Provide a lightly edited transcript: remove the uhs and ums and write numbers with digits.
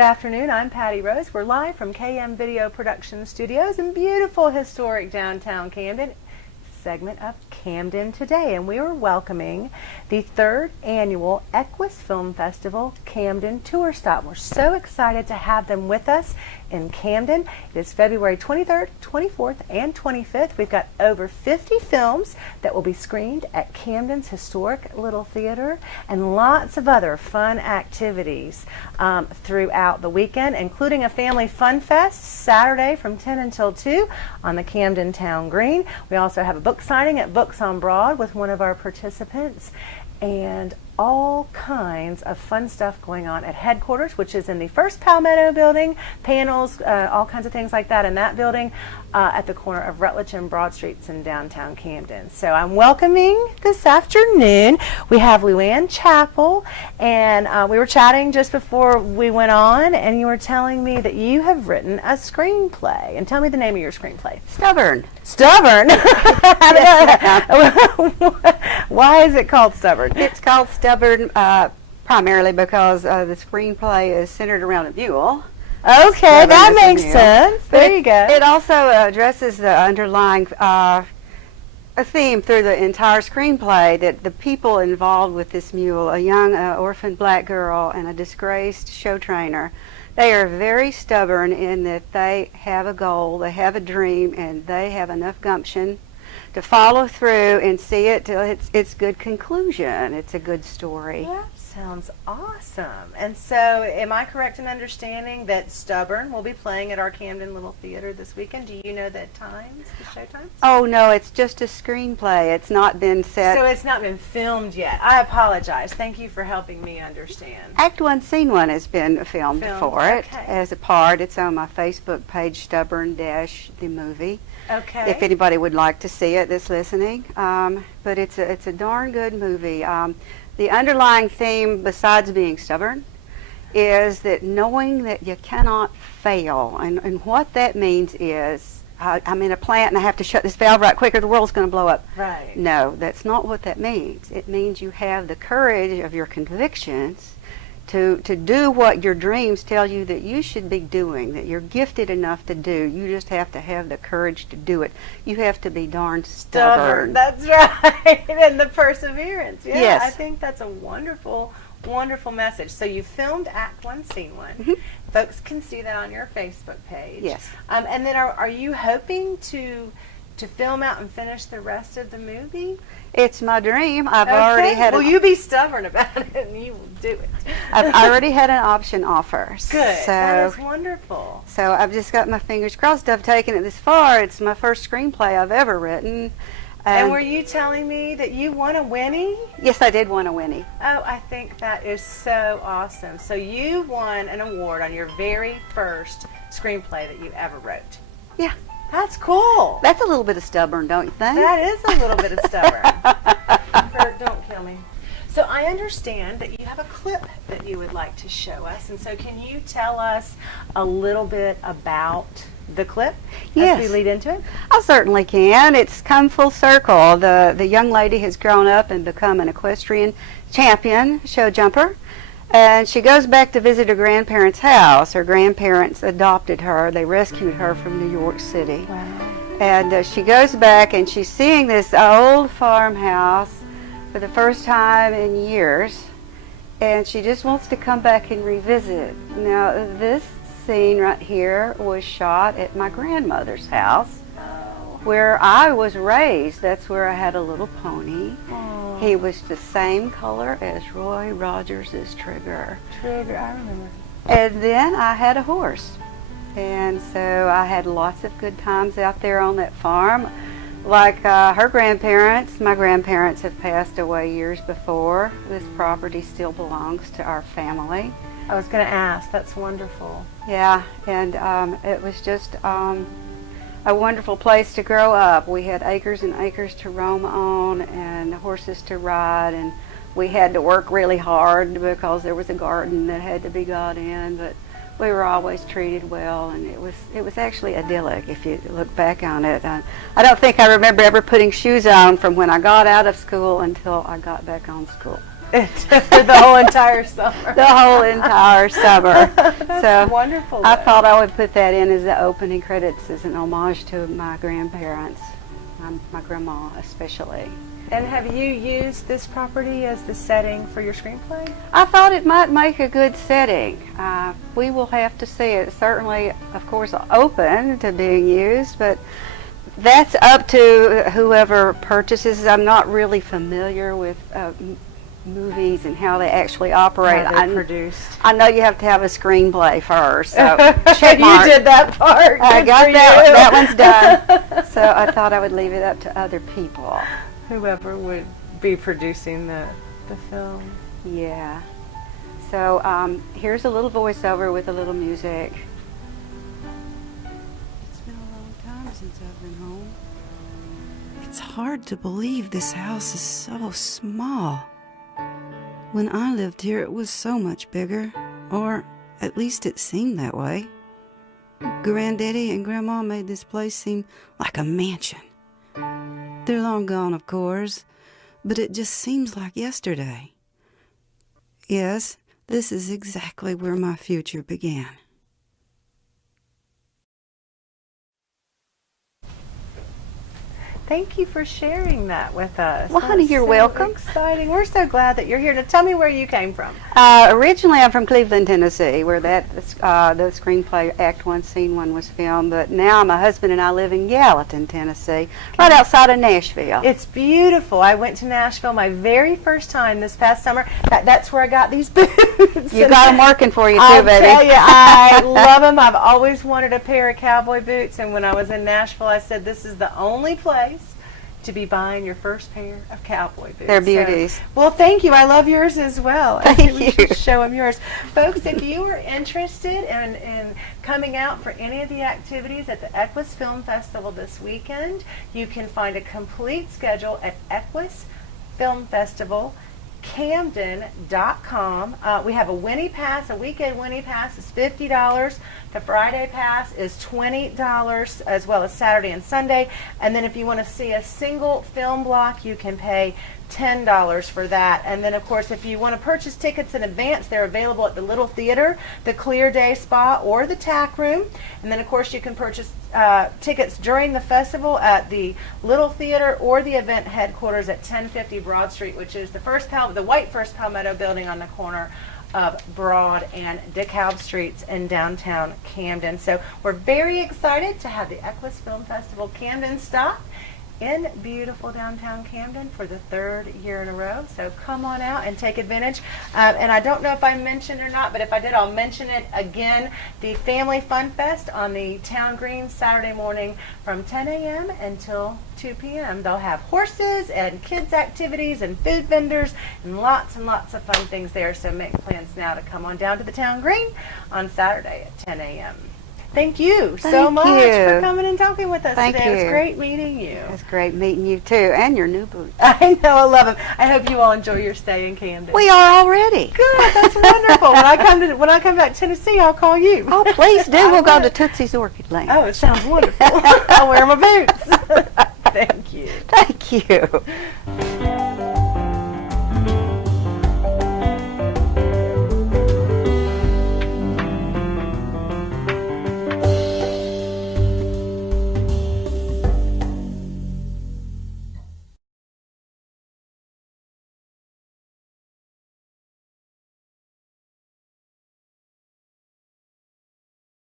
afternoon. I'm Patty Rose. We're live from KM Video Production Studios in beautiful historic downtown Camden. Segment of Camden Today, and we are welcoming the 3rd annual EQUUS Film Festival Camden Tour Stop. We're so excited to have them with us in Camden. It is February 23rd, 24th, and 25th. We've got over 50 films that will be screened at Camden's historic Little Theater and lots of other fun activities throughout the weekend, including a family fun fest Saturday from 10 until 2 on the Camden Town Green. We also have a book signing at Books on Broad with one of our participants, and all kinds of fun stuff going on at headquarters, which is in the first Palmetto building, panels, all kinds of things like that in that building at the corner of Rutledge and Broad Streets in downtown Camden. So I'm welcoming this afternoon. We have Luann Chappell, and we were chatting just before we went on, and you were telling me that you have written a screenplay. And tell me the name of your screenplay. Stubborn. Stubborn? Why is it called Stubborn? It's called Stubborn primarily because the screenplay is centered around a mule. Okay, that makes sense. There you go. It also addresses the underlying a theme through the entire screenplay, that the people involved with this mule, a young orphan black girl and a disgraced show trainer, they are very stubborn in that they have a goal, they have a dream, and they have enough gumption to follow through and see it till its good conclusion. It's a good story. That sounds awesome. And so, am I correct in understanding that Stubborn will be playing at our Camden Little Theater this weekend? Do you know the times, the show times? Oh no, it's just a screenplay. It's not been set. So it's not been filmed yet. I apologize. Thank you for helping me understand. Act 1, Scene 1 has been filmed for it okay. as a part. It's on my Facebook page, Stubborn-the Movie. Okay. If anybody would like to see it that's listening. But it's a darn good movie. The underlying theme, besides being stubborn, is that knowing that you cannot fail. And what that means is, I'm in a plant and I have to shut this valve right quick or the world's going to blow up. Right. No, that's not what that means. It means you have the courage of your convictions to do what your dreams tell you that you should be doing, that you're gifted enough to do. You just have to have the courage to do it. You have to be darn stubborn. That's right. And the perseverance. Yeah, yes. I think that's a wonderful, wonderful message. So you filmed Act 1, Scene 1. Mm-hmm. Folks can see that on your Facebook page. Yes. And then are you hoping to film out and finish the rest of the movie? It's my dream. I've already had. Well, you be stubborn about it, and you will do it. I've already had an option offer. Good. So, that is wonderful. So I've just got my fingers crossed. I've taken it this far. It's my first screenplay I've ever written. And were you telling me that you won a Winnie? Yes, I did win a Winnie. Oh, I think that is so awesome. So you won an award on your very first screenplay that you ever wrote. Yeah. That's cool. That's a little bit of stubborn, don't you think? That is a little bit of stubborn. Kurt, don't kill me. So I understand that you have a clip that you would like to show us, and so can you tell us a little bit about the clip as we lead into it? I certainly can. It's come full circle. The young lady has grown up and become an equestrian champion, show jumper. And she goes back to visit her grandparents' house. Her grandparents adopted her. They rescued her from New York City. Wow. And she goes back and she's seeing this old farmhouse for the first time in years. And she just wants to come back and revisit. Now, this scene right here was shot at my grandmother's house, where I was raised. That's where I had a little pony. Oh. He was the same color as Roy Rogers' Trigger. Trigger, I remember. And then I had a horse. And so I had lots of good times out there on that farm. Like her grandparents, my grandparents have passed away years before. This property still belongs to our family. I was going to ask. That's wonderful. Yeah, and it was just a wonderful place to grow up. We had acres and acres to roam on and horses to ride, and we had to work really hard because there was a garden that had to be got in, but we were always treated well, and it was actually idyllic if you look back on it. I don't think I remember ever putting shoes on from when I got out of school until I got back on school. For the whole entire summer. The whole entire summer. That's So wonderful. I though. thought I would put that in as the opening credits as an homage to my grandparents, my grandma especially. And have you used this property as the setting for your screenplay? I thought it might make a good setting. We will have to see. It's certainly, of course, open to being used, but that's up to whoever purchases. I'm not really familiar with movies and how they actually operate. How they're produced. I know you have to have a screenplay first, so check You mark. did that part. I Good got for that you. one's done. So I thought I would leave it up to other people. Whoever would be producing the film. Yeah. So here's a little voiceover with a little music. It's been a long time since I've been home. It's hard to believe this house is so small. When I lived here, it was so much bigger, or at least it seemed that way. Granddaddy and Grandma made this place seem like a mansion. They're long gone, of course, but it just seems like yesterday. Yes, this is exactly where my future began. Thank you for sharing that with us. Well, honey, That's you're so welcome. Exciting. We're so glad that you're here. Now, tell me where you came from. Originally, I'm from Cleveland, Tennessee, where the screenplay Act 1, Scene 1 was filmed. But now my husband and I live in Gallatin, Tennessee, right outside of Nashville. It's beautiful. I went to Nashville my very first time this past summer. That's where I got these boots. You got them working for you, too, I'll baby. tell you, I love them. I've always wanted a pair of cowboy boots, and when I was in Nashville, I said this is the only place to be buying your first pair of cowboy boots. They're beauties. Well, thank you. I love yours as well. I Thank think we you. should show them yours. Folks, if you are interested in coming out for any of the activities at the EQUUS Film Festival this weekend, you can find a complete schedule at EQUUS Film Festival. Camden.com. We have a Winnie Pass. A weekend Winnie Pass is $50. The Friday Pass is $20, as well as Saturday and Sunday. And then if you want to see a single film block, you can pay $10 for that. And then, of course, if you want to purchase tickets in advance, they're available at the Little Theater, the Clear Day Spa, or the Tack Room. And then, of course, you can purchase tickets during the festival at the Little Theater or the event headquarters at 1050 Broad Street, which is the white First Palmetto building on the corner of Broad and DeKalb Streets in downtown Camden. So we're very excited to have the EQUUS Film Festival Camden stop in beautiful downtown Camden for the third year in a row. So come on out and take advantage. And I don't know if I mentioned or not, but if I did, I'll mention it again. The Family Fun Fest on the Town Green Saturday morning from 10 a.m. until 2 p.m. They'll have horses and kids activities and food vendors and lots of fun things there. So make plans now to come on down to the Town Green on Saturday at 10 a.m. Thank you so Thank much you. for coming and talking with us Thank today. It was you. great meeting you. It's great meeting you, too, and your new boots. I know, I love them. I hope you all enjoy your stay in Camden. We are already. Good, that's wonderful. When I come back to Tennessee, I'll call you. Oh, please do. I We'll go will. to Tootsie's Orchid Lane. Oh, it sounds wonderful. I'll wear my boots. Thank you. Thank you.